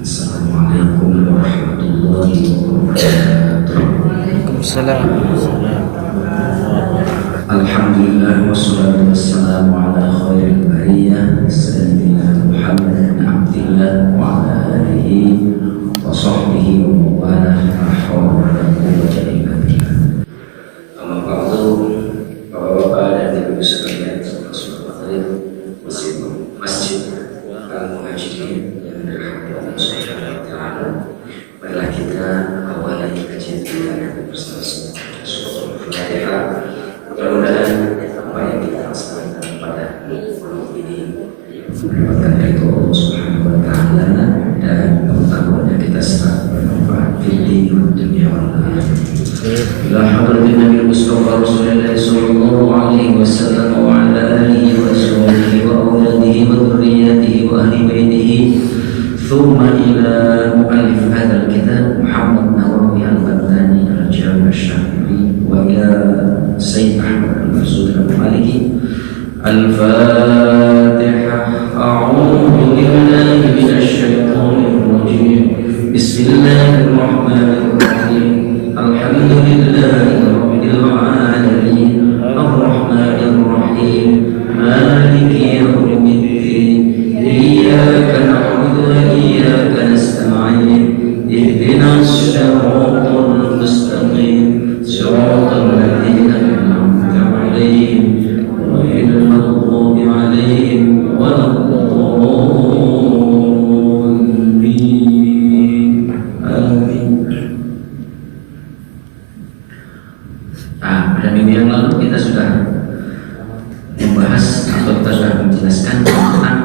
Assalamualaikum warahmatullahi wabarakatuh. Waalaikumsalam. Alhamdulillah wassalatu wassalamu ala khairil bariyah sayyidina Muhammad bin Abdillah wa ala alihi wa sahbihi wa wala hawla wa la quwwata illa billah. Amma ba'du, Bapak-bapak dan Ibu sekalian, Masjid Al-Muhajirin yang dirahmati Allah Subhanahu wa taala. Marilah kita awali kajian kita bersama surah Al-Fatihah. Mudah-mudahan apa yang kita laksanakan pada malam ini mendapatkan ridho Allah Subhanahu wa taala dan pengetahuannya kita serta bermanfaat di dunia wal akhirat. Ila hadratin Nabi Mustafa Rasulullah sallallahu alaihi wasallam wa ala alihi wa sahbihi wa auladihi wa dzurriyyatihi wa ahli baitihi thumma ila muallif hadzal kitab Muhammad Nawawi Al-Baghdadi Al-Jami' Asy-Syafi'i wa ila Sayyid Ahmad Al-Mansur Al-Maliki. Al-Fatihah. A'udzu billahi minasy syaithanir rajim. Bismillahirrahmanirrahim. Alhamdulillahi rabbil alamin. Ar-Rahmanir Rahim. Maliki yaumiddin. Iyyaka na'budu wa iyyaka nasta'in. Ihdinas siratal mustaqim. Siratal ladzina an'amta 'alaihim ghairil maghdubi 'alaihim waladdallin. Amin. Pada minggu yang lalu kita sudah membahas atau kita sudah menjelaskan tentang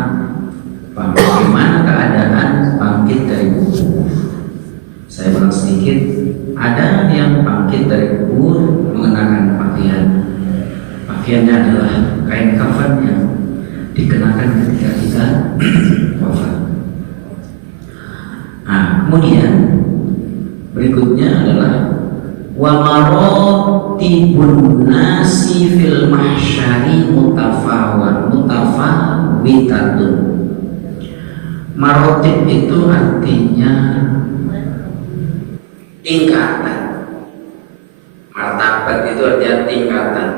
bagaimana keadaan bangkit dari kubur. Saya ulang sedikit. Ada yang bangkit dari kubur mengenakan pakaian. Pakaiannya adalah kain kafan yang dikenakan ketika kita wafat. Kemudian berikutnya adalah wa maratibun nasi fil mahsyari mutafawitatun. Marotib itu artinya tingkatan. Martabat itu artinya tingkatan.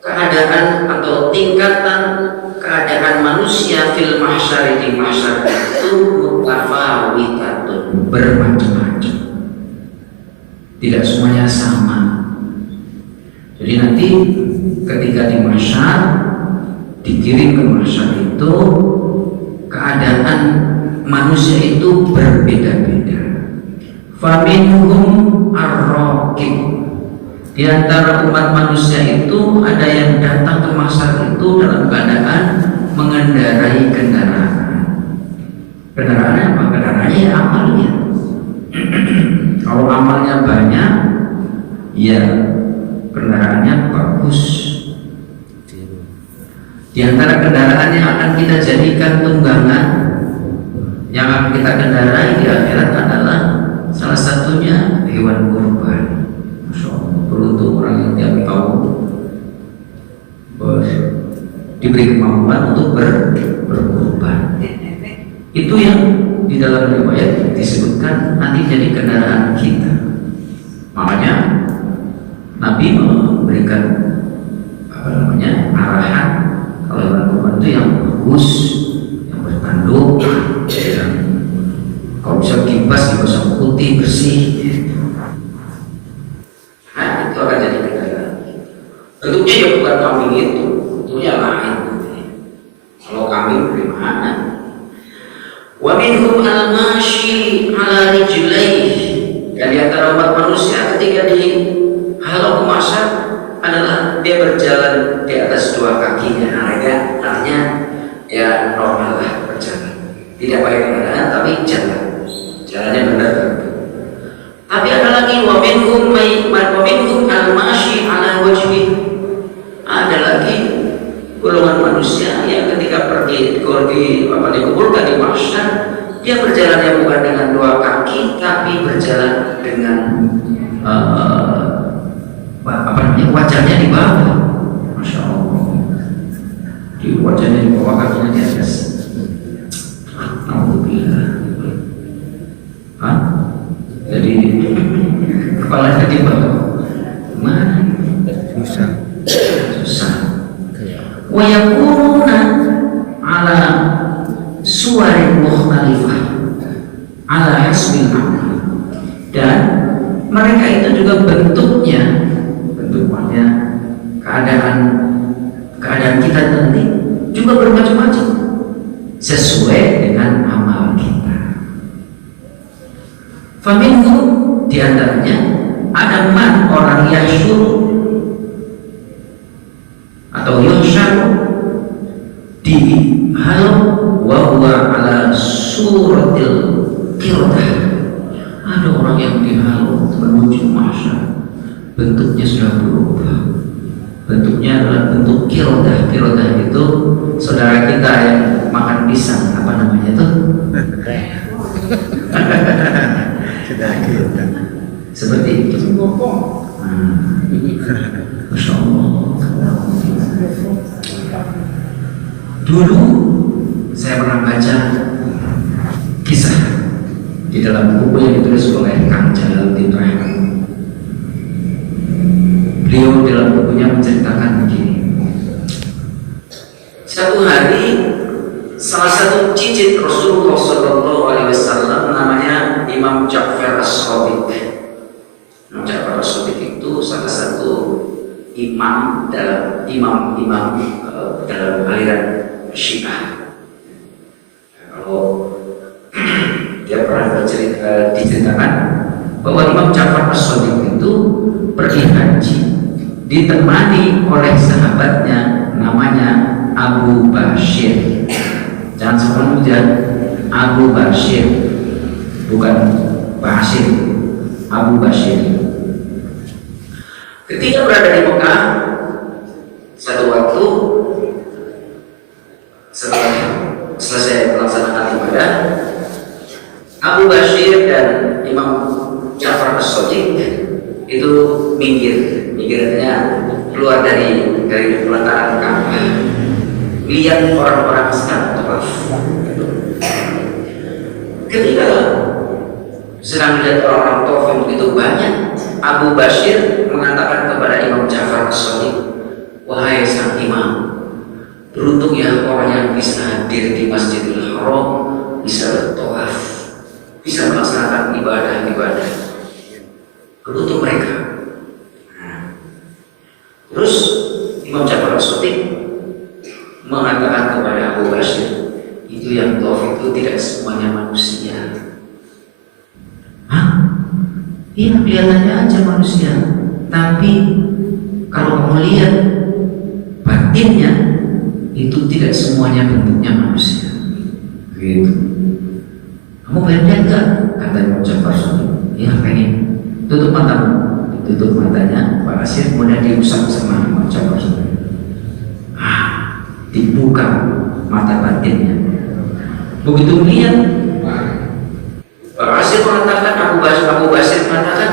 Keadaan atau tingkatan keadaan manusia fil mahsyari di mahsyar itu mutafawitatun, bermacam-macam. Tidak semuanya sama. Jadi nanti ketika di mahsyar dikirim ke mahsyar itu keadaan manusia itu berbeda-beda. Faminhum ar-raqib. Di antara umat manusia itu ada yang datang ke mahsyar itu dalam keadaan mengendarai kendaraan. Kendaraannya apa? Kendaraannya ya amalnya. Kalau amalnya banyak, ya kendaraannya bagus. Di antara kendaraan yang akan kita jadikan tunggangan, yang akan kita kendarai di akhirat adalah salah satunya hewan kurban. Masya Allah, beruntung orang yang tiap tahun diberi kemampuan untuk berkurban. Itu yang di dalam riwayat disebutkan nanti jadi kendaraan kita. Makanya Nabi memberikan arahan kalau hewan kurban itu yang bagus, yang bertanduk, yang kalau bisa kibas dipasang putih bersih. Itu akan jadi kendaraan. Bentuknya ya bukan kambing itu, bentuknya lain. Kalau kambing dari mana? Wa minhum al-mashi ala rijlaihi. Dan di antara umat manusia ketika dihalau ke mahsyar adalah dia berjalan di atas dua kakinya. Artinya ya normal lah berjalan. Tidak pakai kendaraan tapi jalannya benar. Tapi ada lagi wa minhum al-mashi ala wajhi. Ada lagi golongan manusia yang ketika dikumpulkan di mahsyar, dia berjalannya bukan dengan dua kaki tapi berjalan dengan wajahnya di bawah. Masya Allah, di wajahnya di bawah, kakinya di atas. ala suwarin mukhtalifah ala hasbil amal, dan mereka itu juga bentuknya keadaan kita nanti juga bermacam-macam sesuai dengan amal kita. Faminhu, diantaranya ada man orang yashur atau yushar dihalau wa huwa ala suratil qiradah. Ada orang yang dihalau menuju mahsyar, bentuknya sudah berubah. Bentuknya adalah bentuk qiradah. Qiradah itu saudara kita yang makan pisang, apa namanya itu? Seperti itu. Masya Allah. Dulu saya pernah baca kisah di dalam buku yang ditulis oleh Kang Jalaluddin Rahman. Beliau dalam bukunya menceritakan begini. Satu hari salah satu cicit Rasulullah SAW namanya Imam Ja'far As-Shadiq. Imam Ja'far As-Shadiq itu salah satu imam dalam dalam aliran Syiah. Kalau dia pernah diceritakan bahwa Imam Ja'far As-Shadiq itu pergi haji ditemani oleh sahabatnya namanya Abu Bashir. Jangan salah mudah, Abu Bashir, bukan Bashir, Abu Bashir. Ketika berada di Mekah, satu waktu setelah selesai melaksanakan ibadah, Abu Bashir dan Imam Ja'far As-Shadiq itu minggirnya keluar dari pelataran Ka'bah, lihat orang-orang sedang tawaf. Ketika sedang melihat orang-orang tawaf yang begitu banyak, Abu Bashir mengatakan kepada Imam Ja'far As-Shadiq, wahai sang imam, beruntung ya orang yang bisa hadir di Masjidil Haram, bisa bertawaf, bisa melaksanakan ibadah-ibadah. Beruntung mereka. Terus Imam Ja'far As-Shadiq mengatakan kepada Abu Bashir, itu yang tawaf itu tidak semuanya manusia. Hah? Iya, kelihatannya aja manusia, tapi kalau kamu lihat batinnya itu tidak semuanya bentuknya manusia. Gitu. Kamu pengen lihat nggak? Kata Imam Ja'far As-Shadiq. Ya pengen. Tutup matamu. Tutup matanya, Pak Bashir kemudian diusap sama Imam Ja'far As-Shadiq. Dibuka mata batinnya. Begitu melihat, Pak Bashir mengatakan, Abu Bashir mengatakan,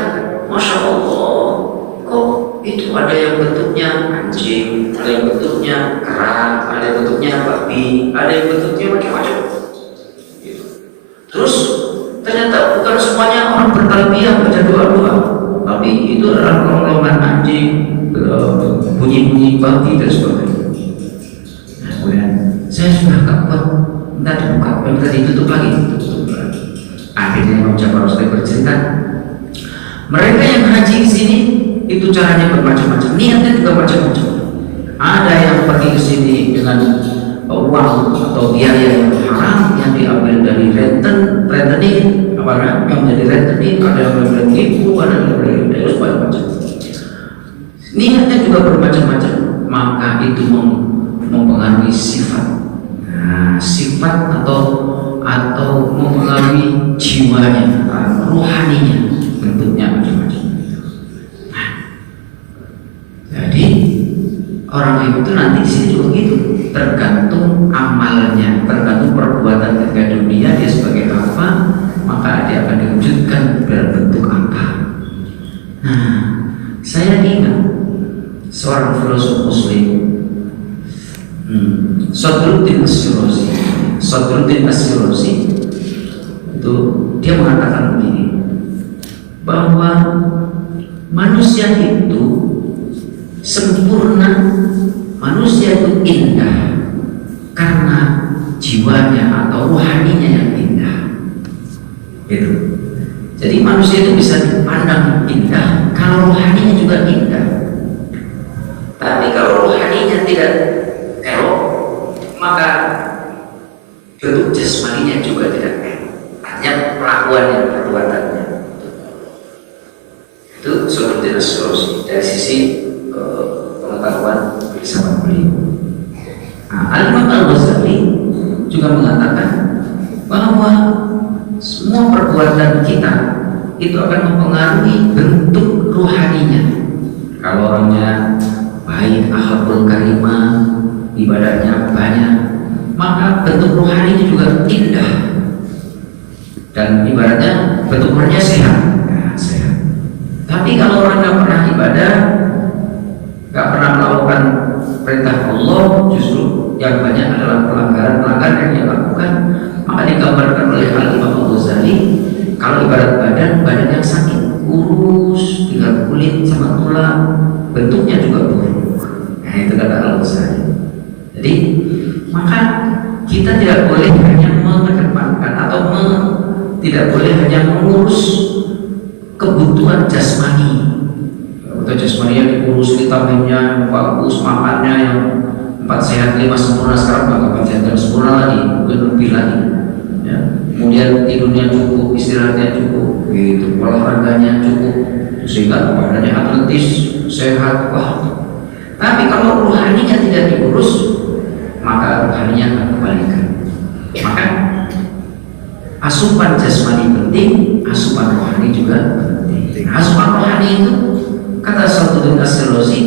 Masya Allah, kok itu ada yang bentuknya anjing, ada yang bentuknya kerang, ada yang bentuknya babi, ada yang bentuknya macam-macam. Terus ternyata bukan semuanya orang bertalbiyah baca doa-doa, tapi itu adalah golongan anjing, bunyi-bunyi babi dan sebagainya. Nah, kemudian saya sudah gak kuat, minta dibuka, minta ditutup lagi. Akhirnya Imam Ja'far As-Shadiq bercerita, mereka yang haji di sini itu caranya bermacam-macam, niatnya juga macam-macam. Ada yang pergi ke sini dengan uang atau biaya yang haram yang diambil dari rentenir, yang menjadi rentenir, ada yang dari ibu, ada yang dari segala macam. Niatnya juga bermacam-macam, maka itu mempengaruhi sifat. Nah, sifat atau mempengaruhi jiwanya, rohaninya, bentuknya macam-macam. Nah, jadi orang itu nanti di sini juga gitu, tergantung amalnya, tergantung perbuatan ketika dunia dia sebagai apa, maka dia akan diwujudkan dalam bentuk apa. Nah, saya ingat seorang filosof Muslim, Sadruddin As-Shirazi itu dia mengatakan begini, bahwa manusia itu sempurna, manusia itu indah karena jiwanya atau rohaninya yang indah. Gitu. Jadi manusia itu bisa dipandang indah kalau rohaninya juga indah. Tapi kalau rohaninya tidak elok, maka bentuk jasmaninya juga tidak elok. Hanya perlakuannya, perbuatannya. Itu seperti solusi dari sisi pengetahuan filsafat beliau. Nah, Al-Imam Al-Ghazali juga mengatakan bahwa semua perbuatan kita itu akan mempengaruhi bentuk rohaninya. Kalau orangnya baik, akhlakul karimah, ibadahnya banyak, maka bentuk rohaninya juga indah. Dan ibaratnya bentuk rohaninya sehat, ya, sehat. Tapi kalau orang nggak pernah ibadah, nggak pernah melakukan perintah Allah, justru yang banyak adalah pelanggaran-pelanggaran yang dia lakukan, maka digambarkan oleh Al-Imam Al-Ghazali, kalau ibarat badan yang sakit, kurus, tinggal kulit sama tulang, bentuknya juga buruk. Nah, itu kata Al-Ghazali. Jadi, maka kita tidak boleh hanya mengedepankan atau tidak boleh hanya mengurus kebutuhan jasmani. Kebutuhan jasmani yang diurus, vitaminnya bagus, makannya yang 4 sehat 5 sempurna, sekarang nggak 4 sehat 5 sempurna lagi, mungkin lebih lagi. Ya. Kemudian tidurnya cukup, istirahatnya cukup, gitu, olahraganya cukup, sehingga badannya atletis, sehat, wah. Tapi kalau rohaninya tidak diurus, maka rohaninya akan kebalikan. Maka asupan jasmani penting, asupan rohani juga penting. Asupan rohani itu kata Syaikhuddin As-Selozi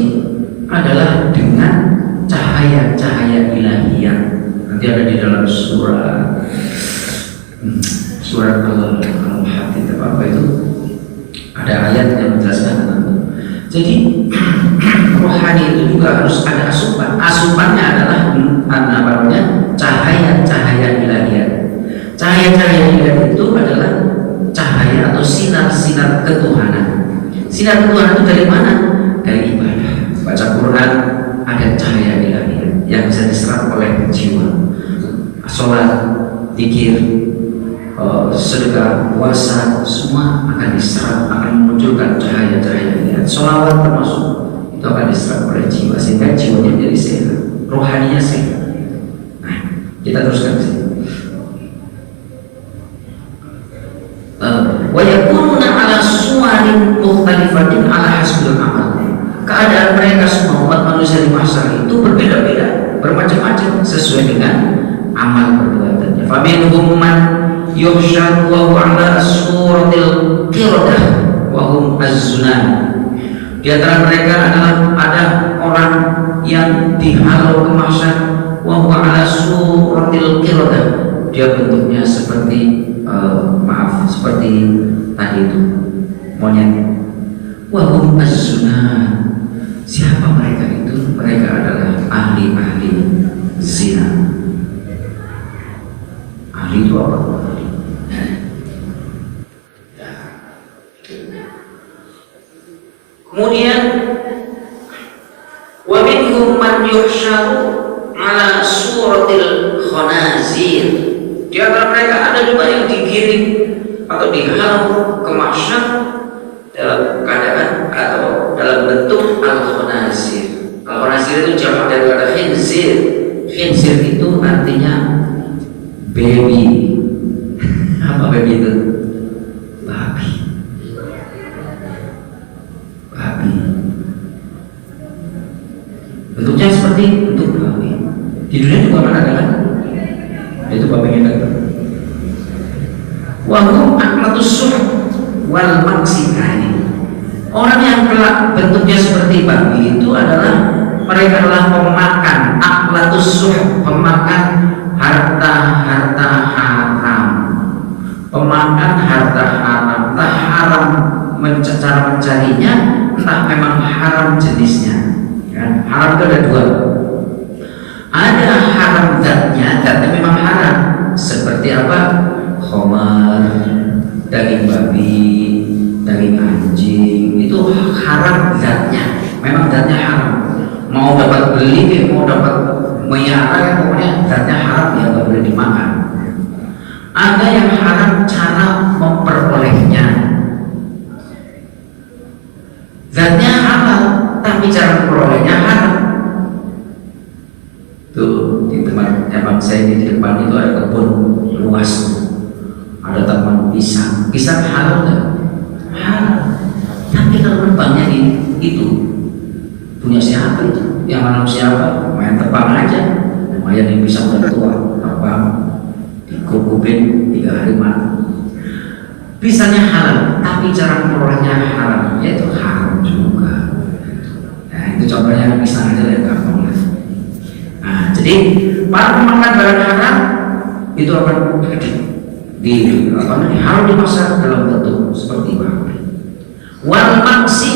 adalah dengan cahaya-cahaya ilahiyah. Nanti ada di dalam surat Al-Hadid apa itu, ada ayat yang menjelaskan tentang itu. Jadi rohani itu juga harus ada asupan. Asupannya adalah cahaya-cahaya ilahiyah. Cahaya-cahaya ilahiyah itu adalah cahaya atau sinar-sinar ketuhanan. Sinar ketuhanan itu dari mana? Dari ibadah. Baca Quran ada cahaya ilahiyah yang bisa diserap oleh jiwa. Sholat, zikir, sedekah, puasa, semua akan diserap, akan memunculkan cahaya-cahaya ilahiyah. Sholawat termasuk, itu akan diserap oleh jiwa sehingga jiwanya menjadi sehat, rohaninya sehat. Nah, kita teruskan sini. Wa yakununa ala suwarin mukhtalifatin ala hasbil amal. Keadaan mereka semua umat manusia di mahsyar itu berbeda-beda, bermacam-macam sesuai dengan amal perbuatannya. Faminhum man yuhsyaru wa huwa ala suratil qiradah wa hum az-zunan. Di antara mereka adalah ada orang yang dihalau ke mahsyar wa huwa ala suratil qiradah. Dia bentuknya seperti seperti tadi itu monyet. Wahum az-zuna. Siapa mereka itu? Mereka adalah ahli-ahli zina. Ahli itu apa? Kemudian wa minhum man yuhsyaru ala suratil khanazir. Di antara mereka ada juga yang digiring atau dihalau ke mahsyar dalam keadaan atau dalam bentuk al-khanazir. Al-khanazir itu jamak dari kata khinzir. Khinzir itu artinya baby. Apa baby itu? Babi. Babi. Bentuknya seperti bentuk babi. Di dunia juga mana ada kan? Itu babinya datang. Wahum aklatus suh wal maksidani. Orang yang kelak bentuknya seperti babi itu adalah mereka adalah pemakan aklatus suh, pemakan harta-harta haram, pemakan harta haram. Entah haram cara mencarinya, entah memang haram jenisnya. Ya, haram itu ada dua. Ada haram zatnya memang haram, seperti apa? Khamar, daging babi, daging anjing, itu haram zatnya, memang zatnya haram. Mau dapat beli, mau dapat melihara, pokoknya zatnya haram, ya nggak boleh dimakan. Ada yang haram cara memperolehnya. Zatnya halal, tapi cara memperolehnya haram. Tuh di tempat saya di depan itu ada kebun luas, ada taman pisang. Pisang halal nggak? Halal. Tapi kalau nebangnya itu punya siapa itu? Yang mana siapa? Main tebang aja. Lumayan yang pisang udah tua, tebang dikukupin 3 hari mati. Pisangnya halal, tapi cara memperolehnya haram, yaitu haram juga. Nah itu contohnya pisang aja ya gampang. Nah jadi para pemakan barang haram itu akan harus dimasak dalam bentuk seperti babi. Wal maksi,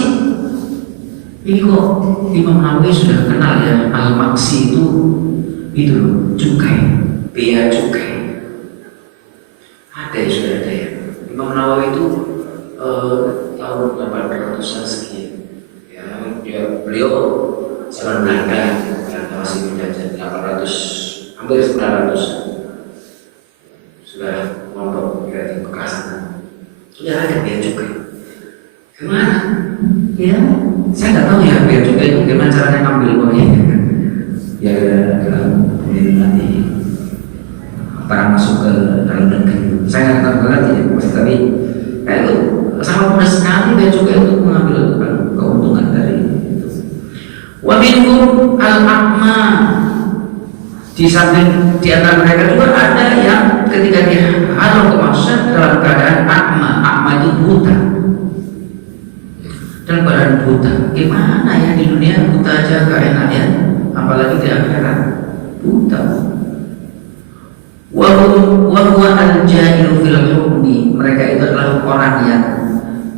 ini kok Imam Nawawi sudah kenal ya, al maksi itu loh, cukai, bea cukai. Ada ya, sudah ada ya. Imam Nawawi itu tahun 800-an sekian. Ya, beliau zaman Belanda masih menjajah 800, hampir 900. Sudah mondok di Bekasi. Sudah ada bea cukai. Gimana? Ya, saya nggak tahu ya bea cukai itu gimana caranya ngambil uangnya. Ya ini nanti barang masuk ke dalam negeri. Saya nggak tahu berarti ya, tapi kayak itu sangat mudah sekali bea cukai untuk mengambil keuntungan dari itu. Wa minhum al-a'ma, di samping di antara mereka juga ada yang ketika dia haram ke masyarakat dalam keadaan a'ma itu buta. Dalam keadaan buta, gimana ya di dunia buta aja gak enak ya, apalagi di akhirat buta. Wa huwa al-jahilu fil hukmi, mereka itu adalah orang yang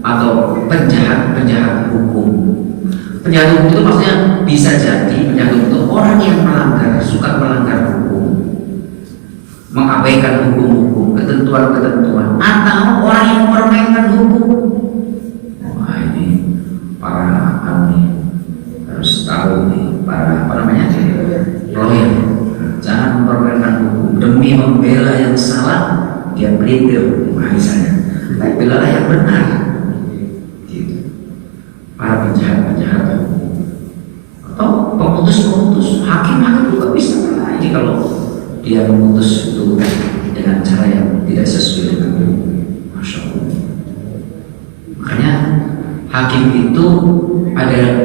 atau penjahat hukum. Penjahat hukum itu maksudnya bisa jadi penjahat hukum itu orang yang suka melanggar hukum, mengabaikan hukum-hukum, ketentuan-ketentuan, atau orang yang mempermainkan hukum. Wah ini para harus tahu nih, para lawyer, jangan mempermainkan hukum demi membela yang salah, dia pelintir misalnya, tapi bela yang benar. Gitu. Para penjahat atau pemutus hakim juga bisa. Nah, ini kalau dia memutus itu dengan cara yang tidak sesuai dengan Masya Allah. Makanya hakim itu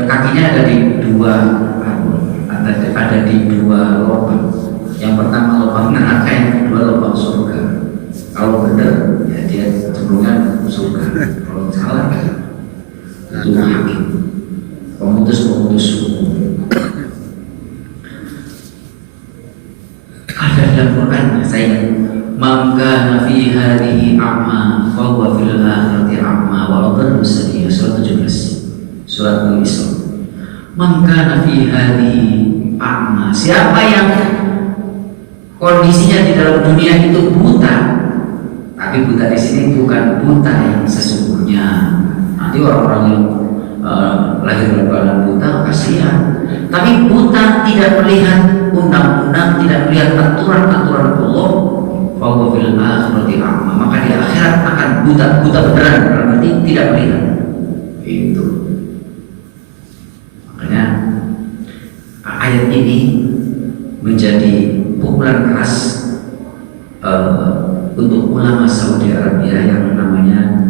kakinya ada di dua lubang. Yang pertama lubang neraka, yang kedua lubang surga. Kalau benar ya dia cenderungnya surga. Kalau salah itu hakim, pemutus hukum. Ada dalam Quran saya ingat, maka fi hadhihi a'ma fa huwa fil akhirati a'ma wa adallu sabila, surat 17 surat Al-Isra. Maka fi hadhihi a'ma, siapa yang kondisinya di dalam dunia itu buta, tapi buta di sini bukan buta yang sesungguhnya. Nanti orang-orang yang lahir dalam keadaan buta kasihan, tapi buta tidak melihat undang-undang, tidak melihat aturan-aturan Allah, bahwa fil akhirati a'ma, maka di akhirat akan buta beneran, berarti tidak melihat. Itu makanya ayat ini menjadi pukulan keras untuk ulama Saudi Arabia yang namanya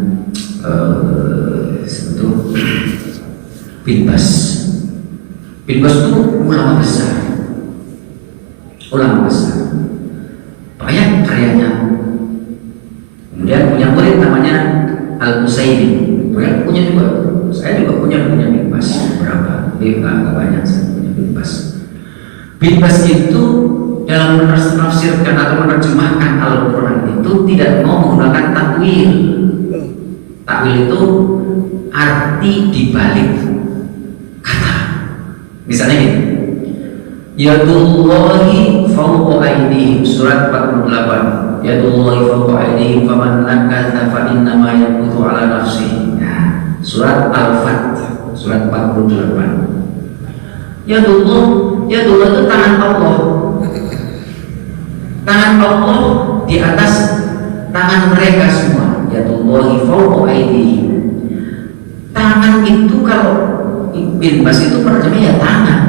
Bin Bas. Bin Bas itu ulama besar. Banyak karyanya. Kemudian punya murid namanya Al-Utsaimin. Saya juga punya Bin Bas. Berapa? Enggak banyak, saya punya Bin Bas. Bin Bas itu dalam menafsirkan atau menerjemahkan Al-Quran itu tidak mau menggunakan takwil. Takwil itu arti dibalik kata. Misalnya gini, Yadullahi fawqa aydihim, surat 48. Yadullahi fawqa aydihim faman nakatha fa innama yakuthu ala nafsihi. Nah, surat Al-Fat, surat 48. Yadullah itu tangan Allah. Tangan Allah di atas tangan mereka semua, yadullahi fawqa aydihim. Tangan itu kalau Bin Bas itu pertama ya tangan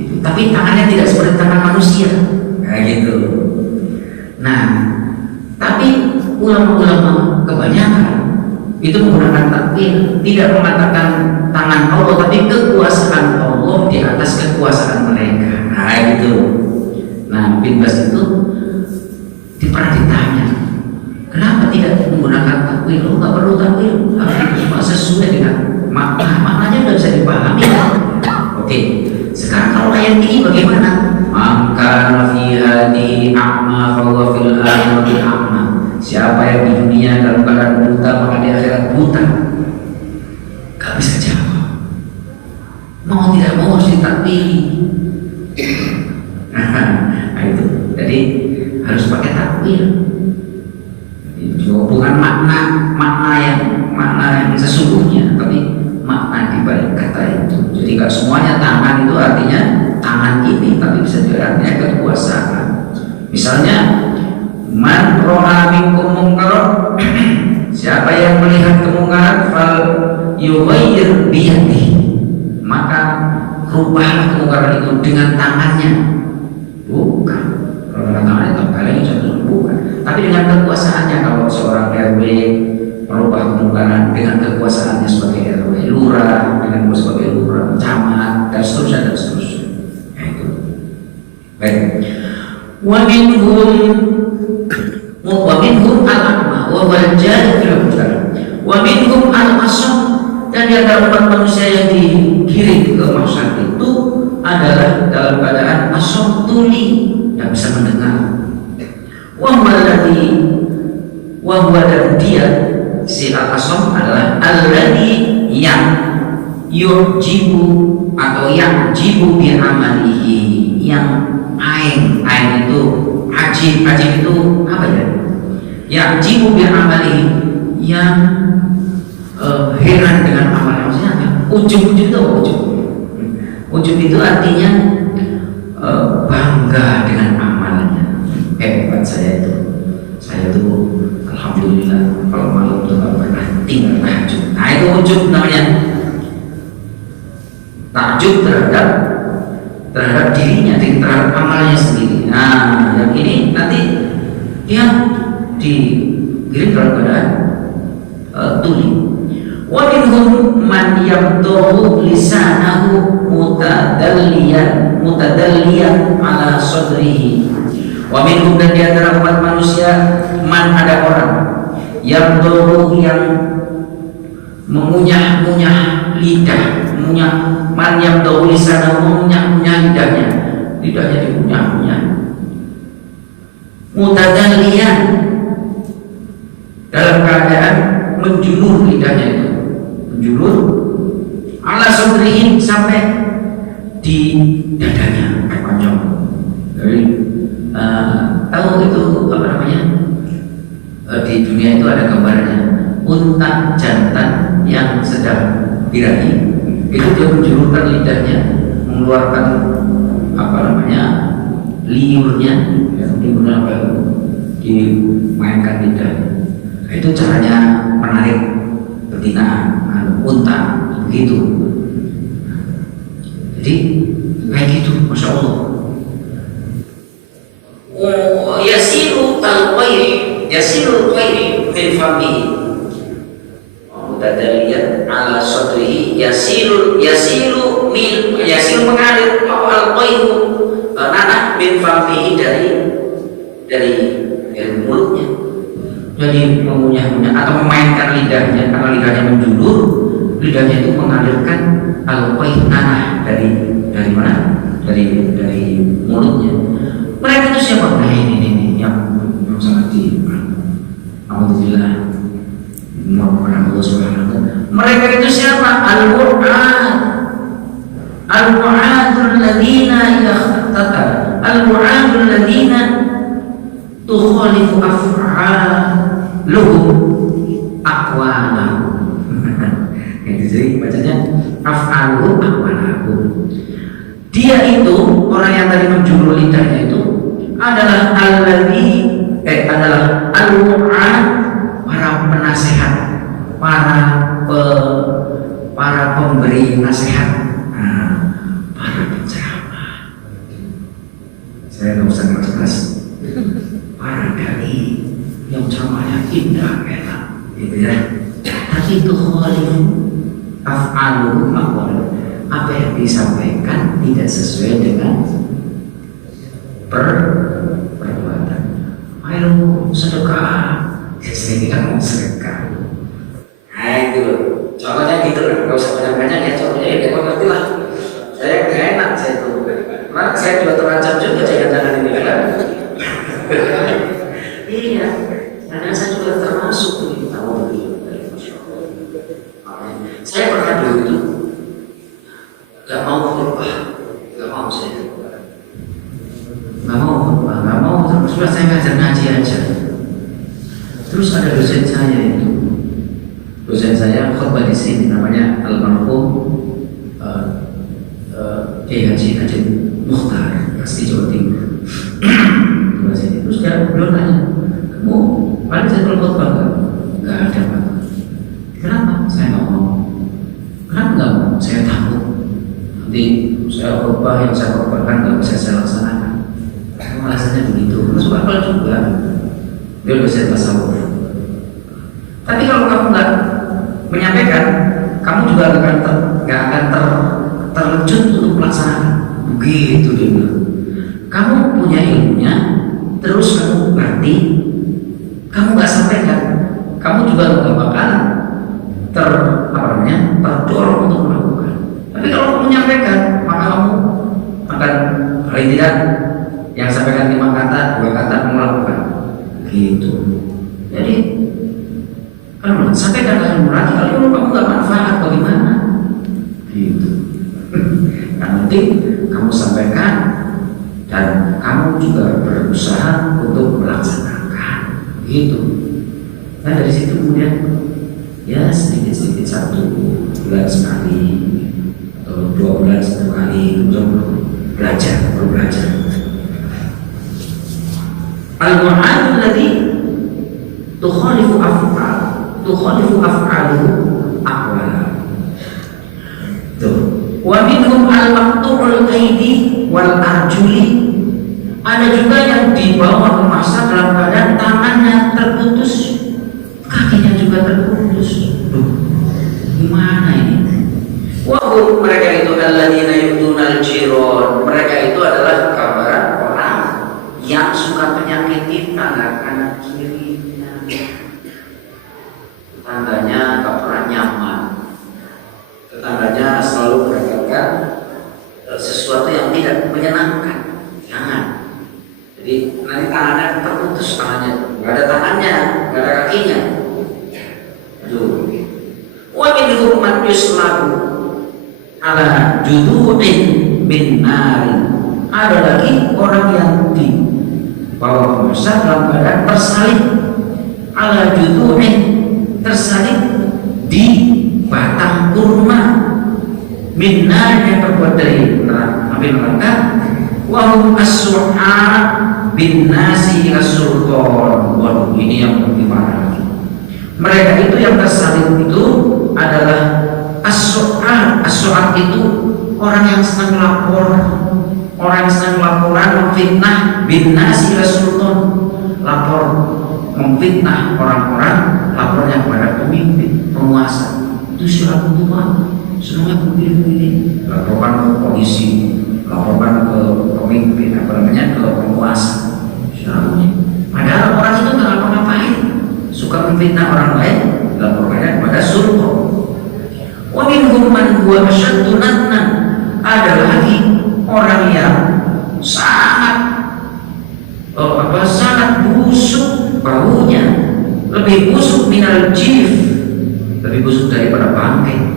gitu. Tapi tangannya tidak seperti tangan manusia kayak gitu. Nah, tapi ulama-ulama kebanyakan itu menggunakan takwil, tidak mengatakan tangan Allah, tapi kekuasaan Allah di atas kekuasaan mereka. Nah gitu. Nah, Bin Bas itu pernah ditanya, kenapa tidak menggunakan takwil? Oh, nggak perlu takwil, tapi sesuai dengan maknanya sudah bisa dipahami. Oke, sekarang kalau ayat ini bagaimana? Maka fi hadi a'ma fahuwa fil akhirati a'ma. Siapa yang di dunia dalam keadaan buta, maka di akhirat buta. Gak bisa jawab. Mau tidak mau harus ditakwili. Nah itu, jadi harus pakai takwil. Bukan makna yang sesungguhnya, tapi makna di balik kata itu. Jadi gak semuanya tangan itu artinya tangan ini, tapi bisa artinya kekuasaan. Misalnya, man roha minkum mungkaran, siapa yang melihat kemungkaran, fal yughayyir biyadihi, maka rubahlah kemungkaran itu dengan tangannya. Bukan kalau dengan tangannya terkadang itu bukan, tapi dengan kekuasaannya. Kalau seorang RW merubah kemungkaran dengan kekuasaannya sebagai RW, lurah dengan sebagai lurah, camat, dan seterusnya dan seterusnya. Ya, itu. Baik. Wa minhum al-a'ma wa wal jahil fil hujan. Wa minhum al-asam, dan di antara umat manusia yang dikirim ke mahsyar itu adalah dalam keadaan asam, tuli, yang bisa mendengar. Wa huwa dan dia si al-asam adalah alladhi yang yujibu atau yang jibu bi amalihi, yang ain itu ajib itu apa ya? Yang jibu bi amalihi, yang heran dengan amalnya. Maksudnya apa? Ujub itu artinya bangga dengan amalnya. Hebat saya itu alhamdulillah kalau malam itu gak pernah tinggal tahajud. Nah itu ujub namanya. Takjub terhadap dirinya, terhadap amalnya sendiri. Nah, yang ini nanti dia dikirim dalam keadaan tuli. Wa minhum man yamdahu lisanahu mutadalliyan ala sadrihi. Wa minhum, dan di antara umat manusia, man, ada orang yamdahu, yang mengunyah-ngunyah lidah, man yamdahu lisanahu, mengunyah-ngunyah lidahnya dikunyah-ngunyah, mutadalliyan, dalam keadaan menjulur lidahnya itu, menjulur ala sadrihi, sampai di dadanya, konyol. Jadi tahu itu apa namanya? Di dunia itu ada gambarnya unta jantan yang sedang birahi. Itu dia menjulurkan lidahnya, mengeluarkan apa namanya, liurnya, dimainkan lidahnya. Nah, itu caranya menarik betina unta begitu. Jadi kayak gitu, masya Allah. Yasiru al-qayri min famihi, mutadalliyan ala sadrihi, yasiru mengalir al-qayru, nanah min famihi, dari mulutnya. Jadi mengunyah-ngunyah atau memainkan lidahnya, karena lidahnya menjulur, lidahnya itu mengalirkan al-qayr, nanah dari mana? Dari mulutnya. Mereka itu siapa? Nah ini yang sangat alhamdulillah, Allah Subhanahu wa ta'ala. Mereka itu siapa? Al-mu'adul ladina tukhalifu af'aluhum aqwalahum. Itu jadi bacanya af'aluhum aqwalahum. Dia itu, orang yang tadi menjulur lidahnya itu adalah al-mu'ad ceramahnya indah, enak, gitu ya. Tapi itu khalif af'aluhum aqwaluhum, apa yang disampaikan tidak sesuai dengan perbuatan. Ayo sedekah, saya tidak mau sedekah. Nah itu, contohnya gitu lah, nggak usah banyak-banyak ya, contohnya ya, kau ngerti lah. Saya nggak enak saya itu, karena saya juga terancam juga jangan-jangan ini kan. Iya, karena saya juga termasuk nih, tahu begitu. Saya pernah dulu itu nggak mau khutbah, nggak mau saya, nggak mau terus saya ngajar ngaji aja. Terus ada dosen saya khutbah di sini, namanya almarhum Kiai Haji Najib Mukhtar, asli Jawa Timur. Terus beliau nanya, kamu paling saya kalau khutbah nggak ada Pak. Kenapa? Saya nggak mau. Kenapa nggak mau? Saya takut nanti saya khutbah yang saya khutbahkan nggak bisa saya laksanakan. Alasannya begitu. Terus apa juga? Dia dosen tasawuf. Tapi kalau kamu nggak menyampaikan, kamu juga nggak akan terlecut untuk melaksanakan. Begitu dia bilang. Kamu punya ilmunya, terus kamu ngerti, kamu nggak sampaikan, kamu juga nggak bakal terdorong untuk melakukan. Tapi kalau kamu menyampaikan, maka kamu akan paling tidak yang sampaikan 5 kata, 2 kata kamu lakukan. Gitu. Jadi kalau sampaikan ilmu lagi, kalau kamu nggak manfaat bagaimana? Gitu. Yang penting kamu sampaikan dan kamu juga berusaha untuk melaksanakan. Gitu. Nah dari situ kemudian ya sedikit 1 bulan sekali atau 2 bulan 1 kali untuk belajar. Al-mu'ad alladhi tukhalifu af'aluhu aqwalahu. Wa minhum al-maqtu'ul aidi wal arjuli. Ada juga yang dibawa ke masa dalam keadaan tangannya terputus, kakinya juga terputus. Gimana ini? Wahum, mereka itu alladzina yu'dunal jiron. Mereka itu adalah gambaran orang yang suka menyakiti tangga kanan kirinya. Tangganya tak pernah nyaman. Tetangganya selalu berkatakan sesuatu yang tidak menyenangkan. Jangan. Jadi nanti tangannya terputus, tangannya nggak ada tangannya, nggak ada kakinya. Aduh. Wa minhum man yuslabu ala judu'in min narin. Ada lagi orang yang dibawa ke masa dalam keadaan tersalib ala judu'in, tersalib di batang kurma min nar yang terbuat dari api neraka. Wa hum as-su'a bin nasi ila sultan. Waduh, ini yang lebih parah. Mereka itu yang tersalib itu adalah as-su'a. As-su'a itu orang yang senang lapor, orang yang senang laporan, memfitnah bin nasi ila sultan, lapor memfitnah orang-orang, lapornya kepada pemimpin, penguasa. Itu siapa itu Pak? Senangnya begini-begini, laporkan ke polisi, laporkan ke pemimpin, ke penguasa. Padahal orang itu nggak ngapa-ngapain, suka memfitnah orang lain, laporkannya kepada sultan. Wa minhum man huwa asyaddu natnan. Ada lagi orang yang sangat busuk baunya, lebih busuk minal jif, lebih busuk daripada bangkai.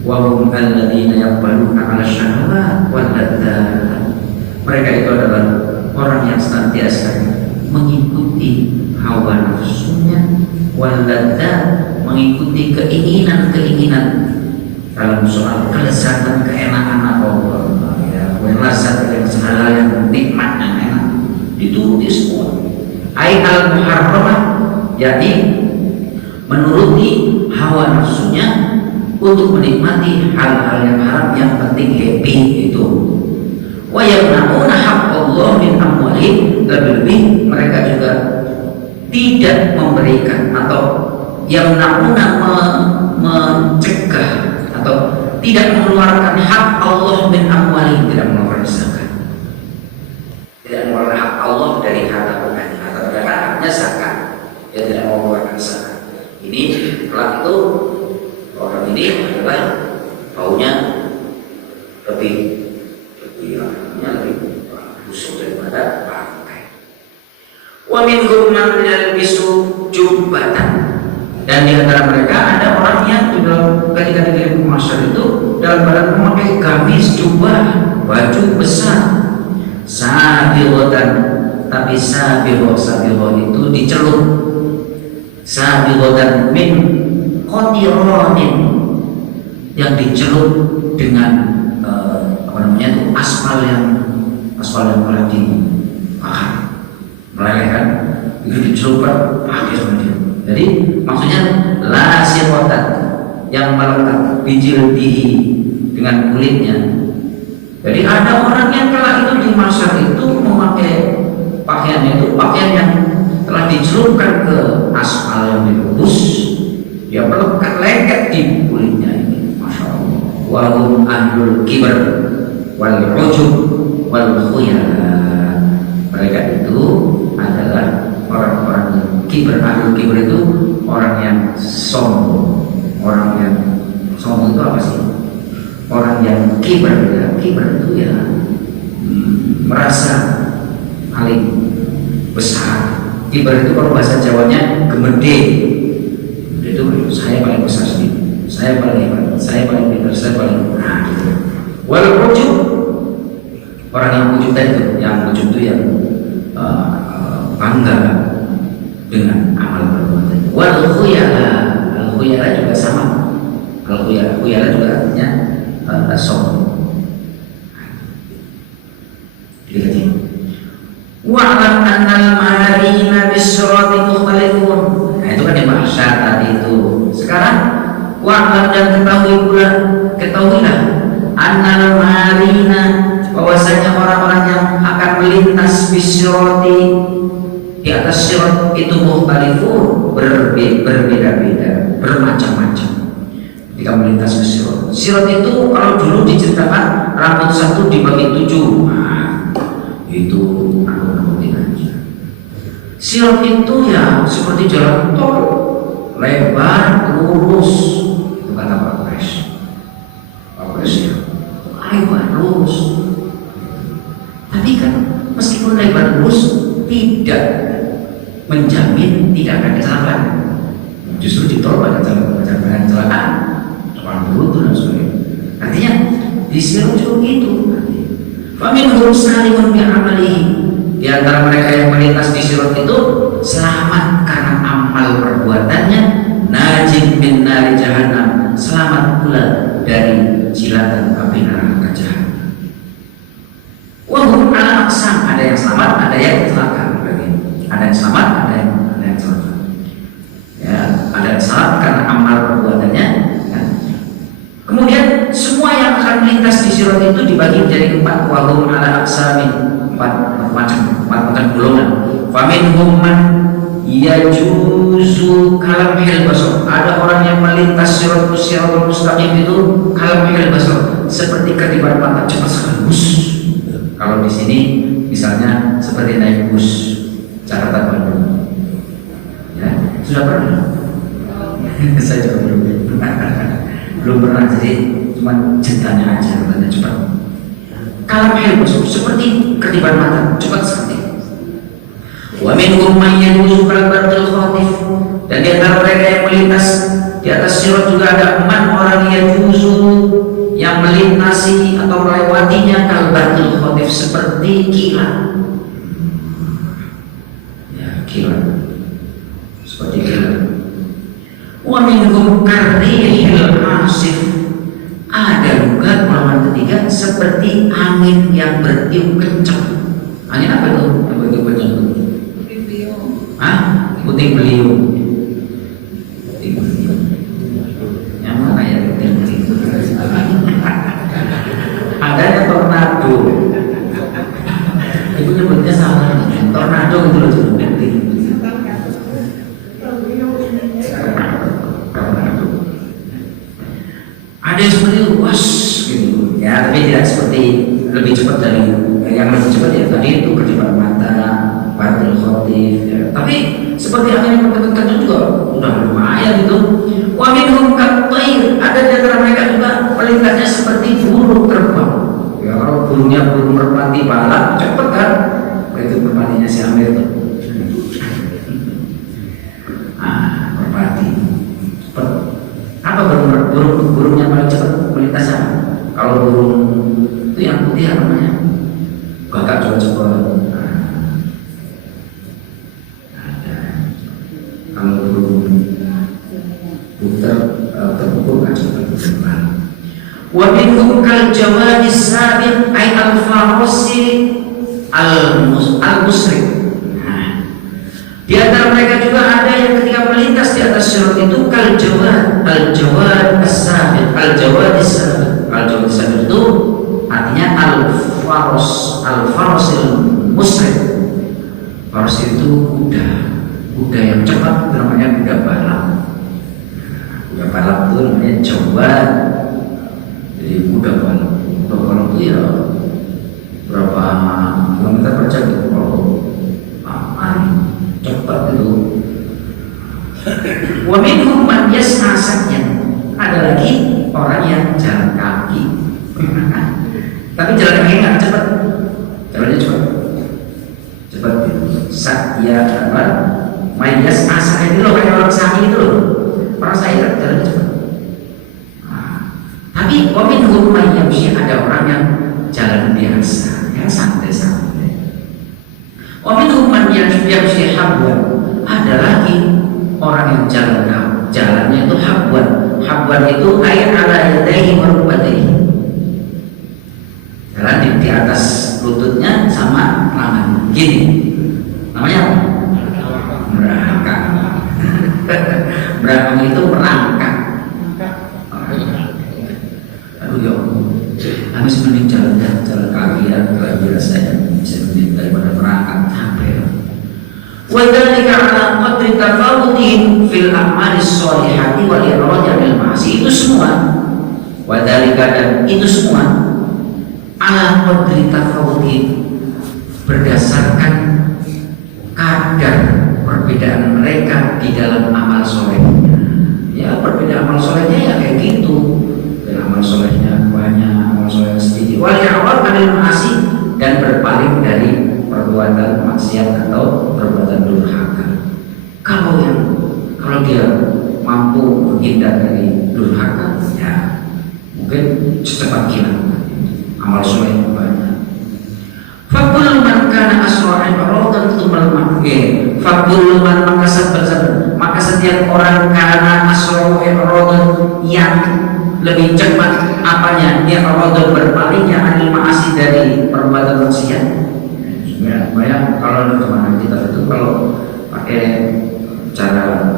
Wa hum alladzina yaqbaluna 'ala syahawat wal ladzat. Mereka itu adalah orang yang senantiasa mengikuti hawa nafsunya, wal ladzat, mengikuti keinginan-keinginan dalam soal kelezatan, keenakan atau kelezatan yang halal, yang nikmat, yang enak, dituruti semua. Ai al-muharramah, yakni menuruti hawa nafsunya untuk menikmati hal-hal yang haram, yang penting happy itu. Wa yamna'una haqqallah min amwalihim, lebih mereka juga tidak memberikan atau yang mencegah atau tidak mengeluarkan hak Allah min amwali, tidak mengeluarkan zakat, tidak mengeluarkan hak Allah dari harta bendanya, harta benda haknya zakat, dia tidak mau mengeluarkan zakat. Ini kelak itu orang ini adalah baunya lebih busuk daripada bangkai. Wa minhum man yalbisu jubbatan, dan di antara mereka ada orang yang ketika dikirim ke masyarakat itu dalam badan memakai gamis, jubah, baju besar, sabiqatan, tapi sabiqah itu dicelup, sabiqatan min qatironin, yang dicelup dengan aspal yang telah dibakar, melelehkan, itu dicelupkan pakai sama dia. Jadi maksudnya la siratan, yang melekat bijildihi, dengan kulitnya. Jadi ada orang yang telah itu di masa itu memakai pakaian itu, pakaian yang telah dicelupkan ke aspal yang direbus, dia melekat lengket di kulitnya ini. Masya Allah. Wahum ahlul kibar wal ujub wal khuyala. Mereka itu adalah orang-orang yang kibar. Ahlul kibar itu orang yang sombong. Orang yang sombong itu apa sih? Orang yang kibar, ya. Kibar itu ya merasa paling besar. Kibar itu kalau bahasa Jawanya gemede. Itu saya paling besar sendiri, saya paling hebat, saya paling pintar, saya paling gitu. Wal ujub, orang yang ujub itu, yang bangga dengan amal perbuatan. Wal khuyala, al khuyala juga sama. Al khuyala juga artinya sombong. Jadi wa'lam annal marina bis-sirati mukhtalifun. Nah, itu kan yang mahsyar tadi itu. Sekarang wa'lam, dan ketahuilah annal marina, bahwasanya orang-orang yang akan melintas bis-sirati, di atas sirat itu mukhtalifun, berbeda-beda, bermacam-macam. Jika melintas ke sirat, sirat itu kalau dulu diceritakan rambut satu dibagi 7. Nah, itu rambut aja. Sirat itu ya seperti jalan tol, lebar, lurus. Itu kata Pak Pres. Pak Pres ya, lebar, lurus. Tapi kan meskipun lebar, lurus, tidak menjamin tidak akan kecelakaan. Justru di tol banyak kecelakaan, orang beruntung dan sebagainya. Artinya di sirat juga gitu. Faminhum salimun bi amalihi, di antara mereka yang melintas di sirat itu selamat karena amal perbuatannya, najim min nari jahannam, selamat pula dari jilatan api neraka jahanam. Wa hum ala aqsam, ada yang selamat, ada yang celaka. Ada yang selamat, ada yang celaka. Ya, ada yang selamat karena amal perbuatannya. Ya. Kemudian semua yang akan melintas di sirat itu dibagi menjadi 4. Wahum ala aqsamin, 4 macam golongan. Faminhum man yajuzu kalamhil basar. Ada orang yang melintas siratul mustaqim itu kalamhil basar, seperti kedipan mata, cepat sekali. Kalau di sini misalnya seperti naik bus Jakarta Bandung, ya sudah pernah? Saya juga belum pernah, jadi cuma ceritanya aja, katanya cepat. Kalam helbus seperti ketiban mata, cepat sekali. Wa minhum man yajuzu kal-barqil khatif, dan di antara mereka yang melintas di atas sirat juga ada orang yajuzu, yang melintasi atau melewatinya kal-barqil khatif, seperti kilat. Kilat, seperti kilat. Wa minhum karrihil asif, ada juga golongan ketiga seperti angin yang bertiup kencang. Angin apa itu? Yang bertiup kencang itu? Puting beliung. Hah? Puting beliung. Puting beliung. Yang mana ya puting beliung? Adanya tornado. Itu nyebutnya salah. Tornado itu loh. yang seperti itu, was gitu ya, tapi tidak seperti lebih cepat dari yang lebih cepat ya tadi itu kedip mata, partil khotif ya. Tapi seperti angin yang berketuk juga udah lumayan itu. Wa minhum kattair, ada di antara mereka juga melintasnya seperti burung terbang. Ya kalau burungnya burung merpati balap cepet kan, itu merpatinya si Amir itu. Merpati cepet. Apa burungnya paling cepat melintasnya? Kalau burung itu yang putih apa namanya? Gagak juga cepet. Kalau burung terpukul kan cepat terbang. Wa minhum kal jawadis sabiq ay al farosi al musrik. Di antara mereka juga ada yang ketika melintas di atas sirat itu kal jawad as-sabiq, al jawad as-sabiq itu artinya al-farosil musrik. Faros itu kuda yang cepat, namanya kuda balap. Kuda balap itu namanya jawad. Jadi kuda balap itu ya berapa kilometer per jam itu kalau cepat itu. Wa minhum man yas'a sakyan, ada lagi orang yang jalan kaki. Tapi jalan kaki nggak cepat, jalannya cepat sakya apa? Mayas asa itu loh, kayak orang sa'i itu loh, orang sa'i kan jalannya cepat. Tapi wa minhum man yamshi, ada orang yang jalan biasa, yang santai-santai. Wa minhum man yamshi habwan, ada lagi orang yang jalannya itu habwan. Habwan itu ayat ala yadayhi wa rukbatayhi, jalan di atas lututnya sama tangan gini, namanya merangkak. Merangkak itu merangkak. Aduh ya, kami sebenarnya jalan kaki ya, biasa ya, bisa daripada merangkak sampai. Wadhalika ala qadri tafawutihim fil a'malis sholihati wal irad anil ma'asi, itu semua. Wadhalika, dan itu semua ala qadri tafawutihim, berdasarkan kadar perbedaan mereka di dalam amal soleh. Ya perbedaan amal solehnya ya kayak gitu. Dan amal solehnya banyak, amal solehnya sedikit. Wal irad anil ma'asi, dan berpaling dari perbuatan maksiat atau perbuatan durhaka. Kalau dia mampu menghindar dari durhaka, ya mungkin secepat kilat amal soleh yang banyak. Fakul man kana asra'in rodan tumal makye. Fakul man maka setiap orang kana asra'in rodan, yang lebih cepat apanya? Dia rodan berpalingnya anil ma'asi, dari perbuatan maksiat. Ya, bayang kalau kemana kita itu kalau pakai cara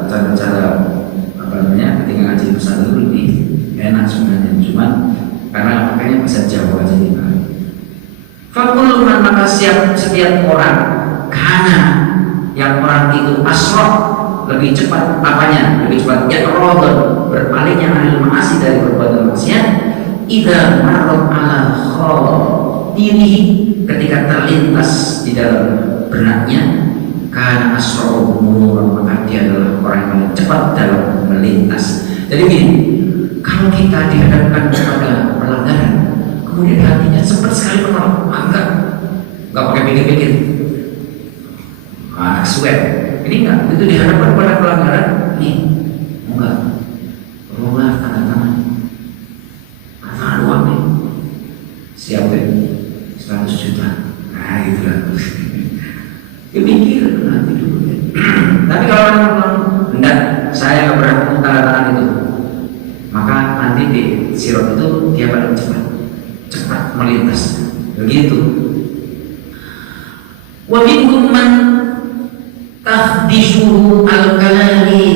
apa namanya ketika ngaji besar itu lebih enak sebenarnya, cuman karena makanya bahasa Jawa aja kita. Fakul man, maka setiap orang karena yang orang itu asroh, lebih cepat apanya? Lebih cepat ya rodan berpalingnya anil ma'asi, dari perbuatan maksiat. Idza marrat ala khatirihi, ketika terlintas di dalam benaknya, karena asroh umur, maka dia adalah orang yang paling cepat dalam melintas. Jadi gini, kalau kita dihadapkan kepada pelanggaran, kemudian hatinya sempat sekali menolak, enggak pakai pikir-pikir, sweat, ini enggak, itu dihadapkan kepada pelanggaran, nih, enggak, rolah tanda tangan uang nih, siapin 100 juta, nah itulah. Ya mikir nanti dulu ya. Tapi kalau orang bilang enggak, saya nggak pernah tanda tangan itu, maka nanti di sirot itu dia paling cepat melintas, begitu. Wa minhum man tahdishuhu al-kalali